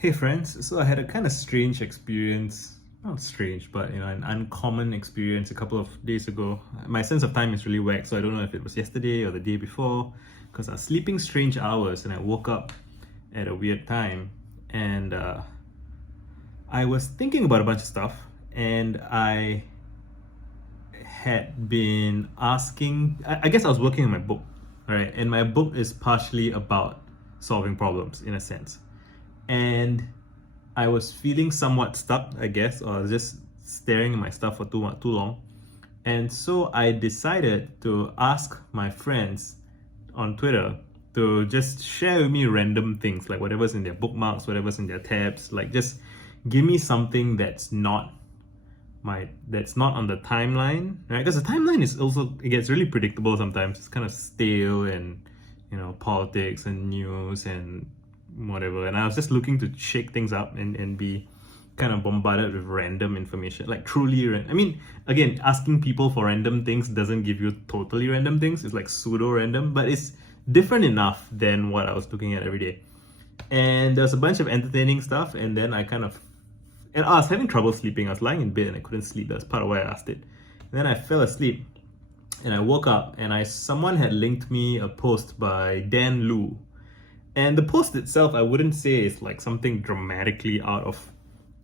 Hey friends, so I had a kind of strange experience, not strange, but an uncommon experience a couple of days ago. My sense of time is really whack, so I don't know if it was yesterday or the day before, because I was sleeping strange hours and I woke up at a weird time. And I was thinking about a bunch of stuff, and I had been asking, I guess I was working on my book, right? And my book is partially about solving problems in a sense. And I was feeling somewhat stuck, I guess, or just staring at my stuff for too long. And so I decided to ask my friends on Twitter to just share with me random things, like whatever's in their bookmarks, whatever's in their tabs, like just give me something that's not on the timeline, right? Because the timeline is also, it gets really predictable sometimes. It's kind of stale and politics and news and whatever. And I was just looking to shake things up and be kind of bombarded with random information, like truly I mean, again, asking people for random things doesn't give you totally random things. It's like pseudo random, but it's different enough than what I was looking at every day. And there's a bunch of entertaining stuff, and then I was having trouble sleeping. I was lying in bed and I couldn't sleep. That's part of why I asked it. And then I fell asleep and I woke up and someone had linked me a post by Dan Lu. And the post itself, I wouldn't say is like something dramatically out of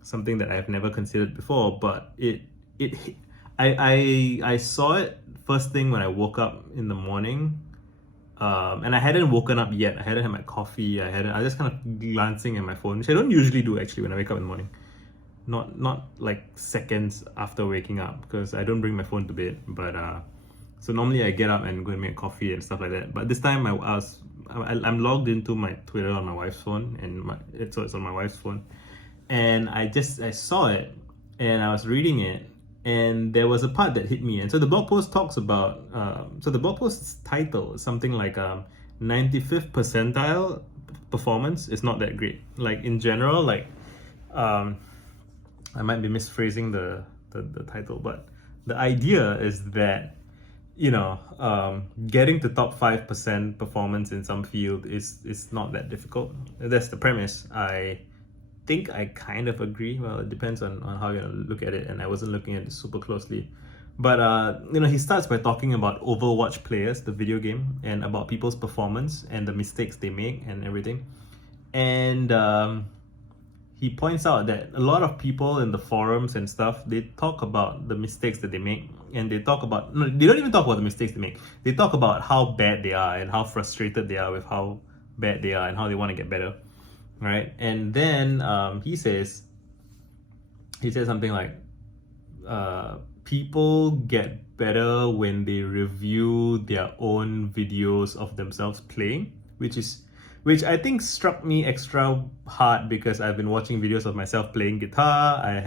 something that I've never considered before, but I saw it first thing when I woke up in the morning. And I hadn't woken up yet. I hadn't had my coffee. I was just kind of glancing at my phone, which I don't usually do actually when I wake up in the morning. Not like seconds after waking up, because I don't bring my phone to bed. But so normally I get up and go and make coffee and stuff like that. But this time I'm logged into my Twitter on my wife's phone, and so it's on my wife's phone, and I saw it and I was reading it, and there was a part that hit me. And so the blog post talks about so the blog post's title is something like 95th percentile performance is not that great, like in general, like I might be misphrasing the title, but the idea is that getting to top 5% performance in some field is not that difficult. That's the premise. I think I kind of agree. Well, it depends on how you look at it, and I wasn't looking at it super closely. But he starts by talking about Overwatch players, the video game, and about people's performance and the mistakes they make and everything. And he points out that a lot of people in the forums and stuff, they talk about the mistakes that they make, and they talk about, no, they don't even talk about the mistakes they make. They talk about how bad they are and how frustrated they are with how bad they are and how they want to get better, right? And then he says something like, people get better when they review their own videos of themselves playing, which I think struck me extra hard because I've been watching videos of myself playing guitar. I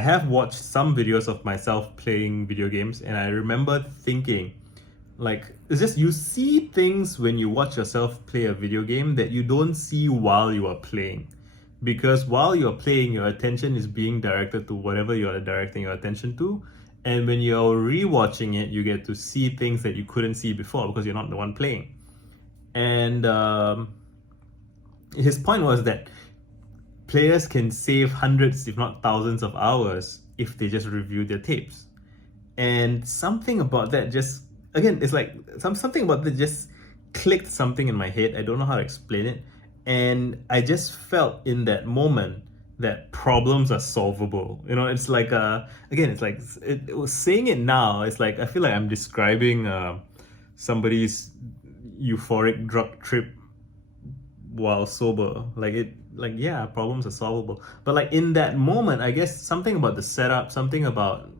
have watched some videos of myself playing video games, and I remember thinking, like, it's just you see things when you watch yourself play a video game that you don't see while you are playing. Because while you're playing, your attention is being directed to whatever you're directing your attention to. And when you're rewatching it, you get to see things that you couldn't see before because you're not the one playing. And his point was that players can save hundreds, if not thousands of hours if they just review their tapes. And something about that just, again, it's like something about that just clicked something in my head. I don't know how to explain it. And I just felt in that moment that problems are solvable. It's like, again, it's like, it was saying it now, it's like, I feel like I'm describing somebody's euphoric drug trip while sober. Yeah, problems are solvable. But like in that moment, I guess something about the setup, something about,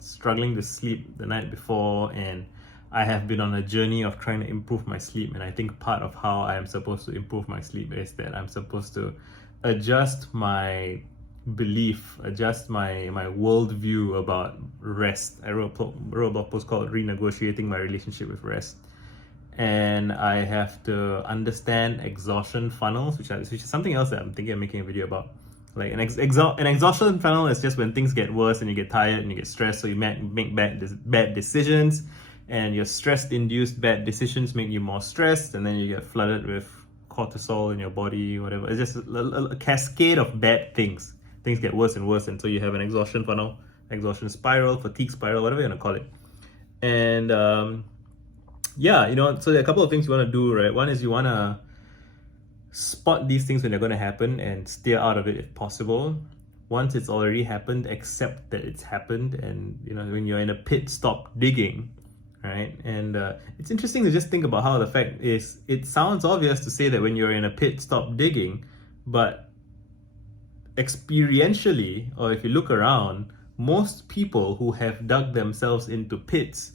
struggling to sleep the night before, and I have been on a journey of trying to improve my sleep. And I think part of how I am supposed to improve my sleep is that I'm supposed to adjust my belief, adjust my worldview about rest. I wrote a blog post called Renegotiating My Relationship with Rest. And I have to understand exhaustion funnels, which is something else that I'm thinking of making a video about. Like an exhaustion funnel is just when things get worse and you get tired and you get stressed, so you make bad decisions, and your stress-induced bad decisions make you more stressed, and then you get flooded with cortisol in your body, whatever. It's just a cascade of bad things. Things get worse and worse until you have an exhaustion funnel, exhaustion spiral, fatigue spiral, whatever you want to call it. And yeah, so there are a couple of things you want to do, right? One is you want to spot these things when they're going to happen and steer out of it if possible. Once it's already happened, accept that it's happened, and when you're in a pit, stop digging, right? And it's interesting to just think about how the fact is, it sounds obvious to say that when you're in a pit, stop digging, but experientially, or if you look around, most people who have dug themselves into pits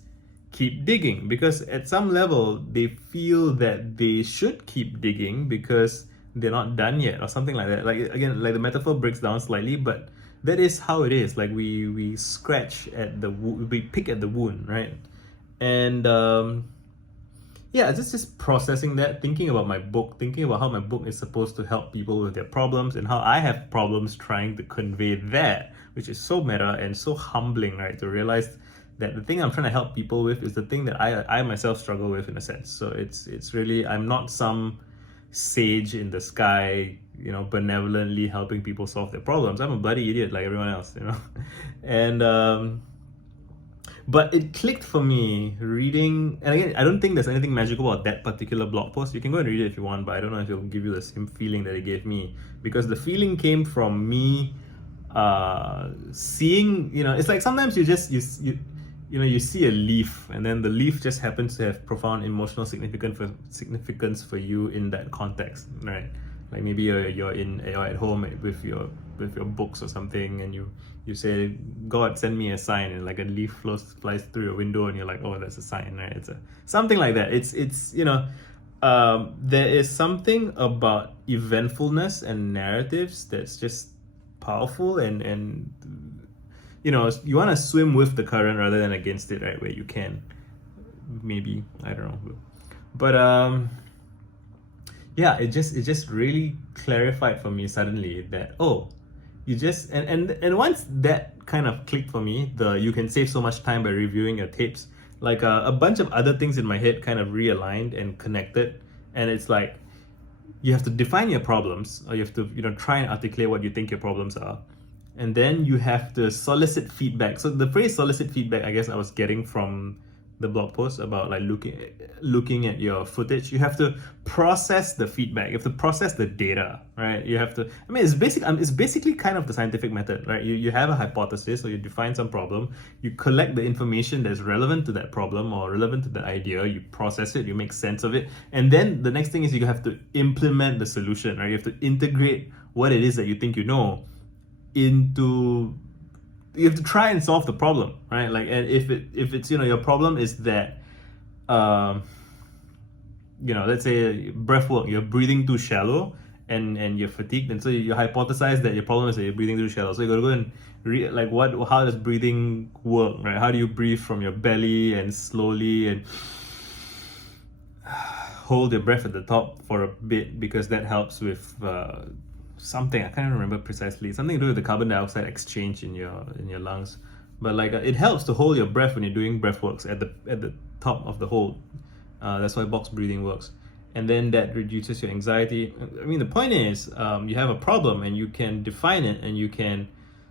keep digging, because at some level they feel that they should keep digging because they're not done yet, or something like that. Like, again, like the metaphor breaks down slightly, but that is how it is. Like we scratch at we pick at the wound, right? And yeah, just processing that, thinking about my book, thinking about how my book is supposed to help people with their problems, and how I have problems trying to convey that, which is so meta and so humbling, right? To realize that the thing I'm trying to help people with is the thing that I myself struggle with, in a sense. So it's really, I'm not some sage in the sky, benevolently helping people solve their problems. I'm a bloody idiot like everyone else, And but it clicked for me reading, and again, I don't think there's anything magical about that particular blog post. You can go and read it if you want, but I don't know if it'll give you the same feeling that it gave me, because the feeling came from me seeing, it's like sometimes you see a leaf, and then the leaf just happens to have profound emotional significance for you in that context, right? Like maybe you're at home with your books or something, and you say, God, send me a sign, and like a leaf flies through your window, and you're like, oh, that's a sign, right? It's something like that. It's there is something about eventfulness and narratives that's just powerful, and you want to swim with the current rather than against it, right? Where you can, maybe, I don't know, but yeah, it just really clarified for me suddenly that, oh, you just, and once that kind of clicked for me, you can save so much time by reviewing your tapes, like a bunch of other things in my head kind of realigned and connected. And it's like, you have to define your problems, or you have to try and articulate what you think your problems are, and then you have to solicit feedback. So the phrase solicit feedback, I guess I was getting from the blog post about like looking at your footage. You have to process the feedback, you have to process the data, right? You have to, it's basically kind of the scientific method, right? You have a hypothesis, or you define some problem, you collect the information that's relevant to that problem or relevant to that idea, you process it, you make sense of it, and then the next thing is you have to implement the solution, right? You have to integrate what it is that you think you have to try and solve the problem, right? Like, and if it's your problem is that let's say breath work, you're breathing too shallow and you're fatigued, and so you hypothesize that your problem is that you're breathing too shallow. So you gotta go and read, like, how does breathing work, right? How do you breathe from your belly and slowly and hold your breath at the top for a bit, because that helps with something I can't remember precisely, something to do with the carbon dioxide exchange in your lungs, but like it helps to hold your breath when you're doing breath works at the top of the hold. That's why box breathing works, and then that reduces your anxiety. I mean, the point is, you have a problem and you can define it, and you can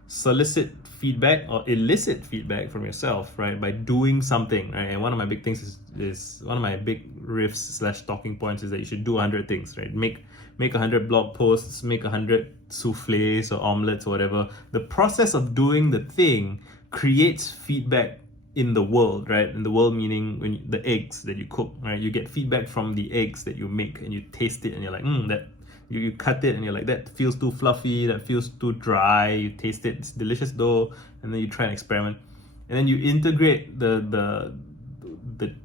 solicit feedback or elicit feedback from yourself, right, by doing something, right? And one of my big things is one of my big riffs / talking points is that you should do 100 things, right? Make 100 blog posts, make 100 souffles or omelets or whatever. The process of doing the thing creates feedback in the world, right? In the world meaning when the eggs that you cook, right? You get feedback from the eggs that you make, and you taste it and you're like, that you cut it and you're like, that feels too fluffy, that feels too dry. You taste it, it's delicious dough, and then you try and experiment, and then you integrate the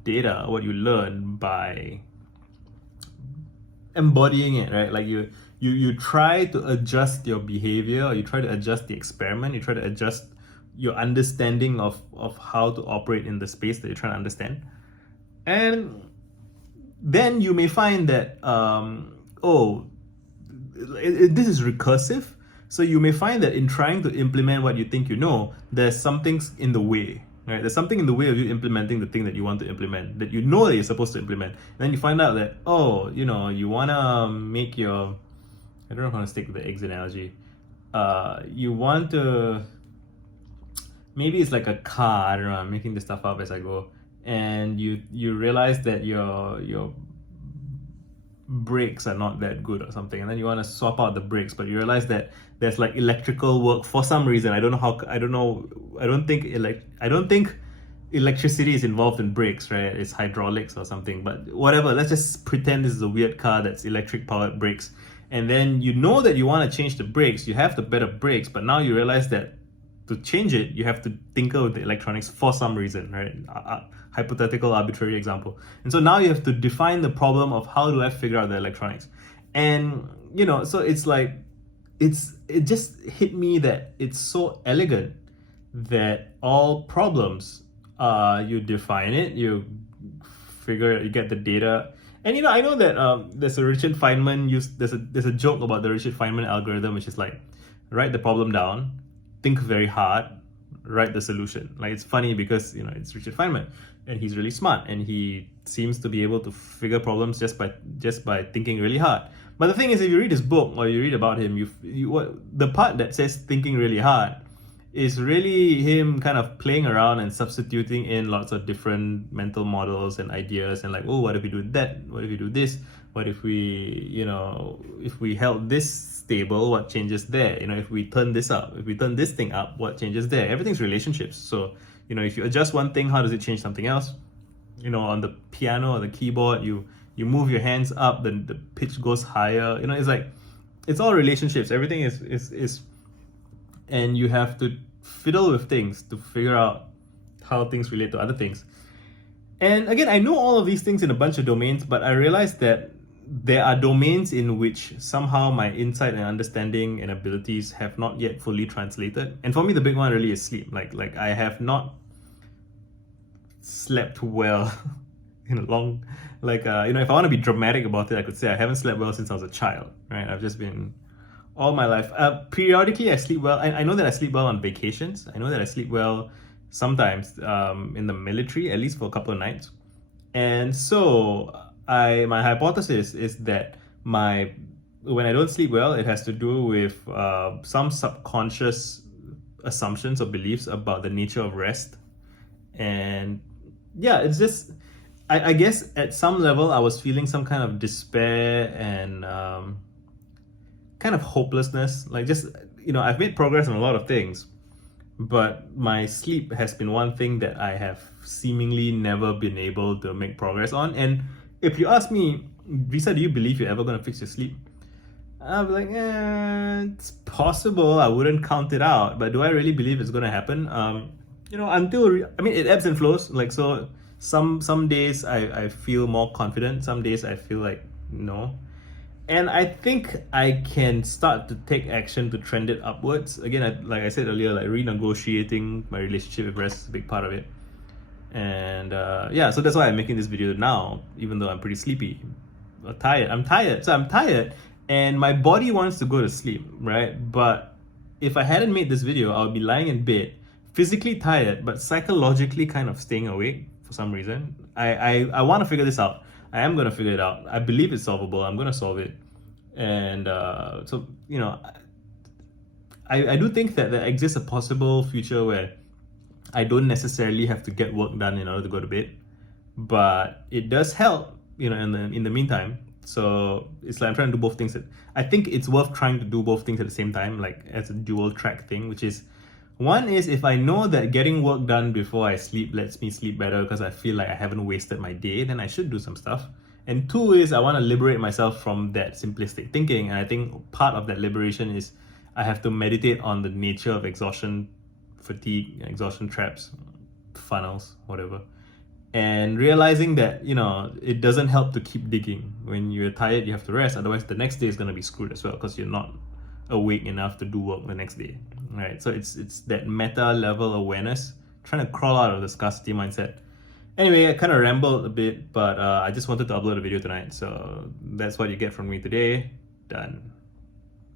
data, what you learn, by embodying it, right? Like you try to adjust your behavior, or you try to adjust the experiment, you try to adjust your understanding of how to operate in the space that you're trying to understand. And then you may find that this is recursive. So you may find that in trying to implement what you think there's some things in the way, right? There's something in the way of you implementing the thing that you want to implement, that you know that you're supposed to implement. And then you find out that, oh, you wanna make your, I don't know how to stick with the eggs analogy. You want to, maybe it's like a car, I don't know, I'm making this stuff up as I go. And you realize that your brakes are not that good or something, and then you want to swap out the brakes, but you realize that there's like electrical work for some reason. I don't know how. I don't think electricity is involved in brakes, right? It's hydraulics or something. But whatever. Let's just pretend this is a weird car that's electric powered brakes, and then you know that you want to change the brakes. You have the better brakes, but now you realize that to change it, you have to tinker with the electronics for some reason, right? Hypothetical, arbitrary example. And so now you have to define the problem of how do I figure out the electronics. And, so it's like, it just hit me that it's so elegant that all problems, you define it, you figure it, you get the data. And, I know that there's a Richard Feynman, there's a joke about the Richard Feynman algorithm, which is like, write the problem down, think very hard, write the solution. Like, it's funny because it's Richard Feynman and he's really smart and he seems to be able to figure problems just by thinking really hard. But the thing is, if you read his book or you read about him, the part that says thinking really hard is really him kind of playing around and substituting in lots of different mental models and ideas, and like, oh, what if we do that? What if we do this? What if we, if we held this stable, what changes there? If we turn this up, if we turn this thing up, what changes there? Everything's relationships. So, if you adjust one thing, how does it change something else? On the piano or the keyboard, you move your hands up, then the pitch goes higher. It's like, it's all relationships. Everything is, and you have to fiddle with things to figure out how things relate to other things. And again, I know all of these things in a bunch of domains, but I realized that there are domains in which somehow my insight and understanding and abilities have not yet fully translated. And for me, the big one really is sleep. Like I have not slept well in a long, if I want to be dramatic about it, I could say I haven't slept well since I was a child, right? I've just been all my life. Periodically, I sleep well. I know that I sleep well on vacations. I know that I sleep well sometimes in the military, at least for a couple of nights. And so my hypothesis is that when I don't sleep well, it has to do with some subconscious assumptions or beliefs about the nature of rest. And yeah, it's just, I guess at some level I was feeling some kind of despair and kind of hopelessness. Like, just, I've made progress on a lot of things, but my sleep has been one thing that I have seemingly never been able to make progress on. And if you ask me, Risa, do you believe you're ever going to fix your sleep? I'll be like, it's possible. I wouldn't count it out, but do I really believe it's going to happen? It ebbs and flows. Like, so some days I feel more confident. Some days I feel like, no. And I think I can start to take action to trend it upwards. Again, like I said earlier, like renegotiating my relationship with rest is a big part of it. And so that's why I'm making this video now, even though I'm pretty sleepy. I'm tired. So I'm tired and my body wants to go to sleep, right? But if I hadn't made this video, I would be lying in bed, physically tired, but psychologically kind of staying awake for some reason. I want to figure this out. I am going to figure it out. I believe it's solvable. I'm going to solve it. And I do think that there exists a possible future where I don't necessarily have to get work done in order to go to bed, but it does help, in the meantime. So it's like I'm trying to do both things. I think it's worth trying to do both things at the same time, like as a dual track thing, which is, one is, if I know that getting work done before I sleep lets me sleep better because I feel like I haven't wasted my day, then I should do some stuff. And two is, I want to liberate myself from that simplistic thinking. And I think part of that liberation is I have to meditate on the nature of exhaustion, fatigue, exhaustion traps, funnels, whatever. And realizing that, it doesn't help to keep digging. When you're tired, you have to rest. Otherwise, the next day is going to be screwed as well because you're not awake enough to do work the next day, right? So it's that meta level awareness, trying to crawl out of the scarcity mindset. Anyway, I kind of rambled a bit, but I just wanted to upload a video tonight. So that's what you get from me today. Done.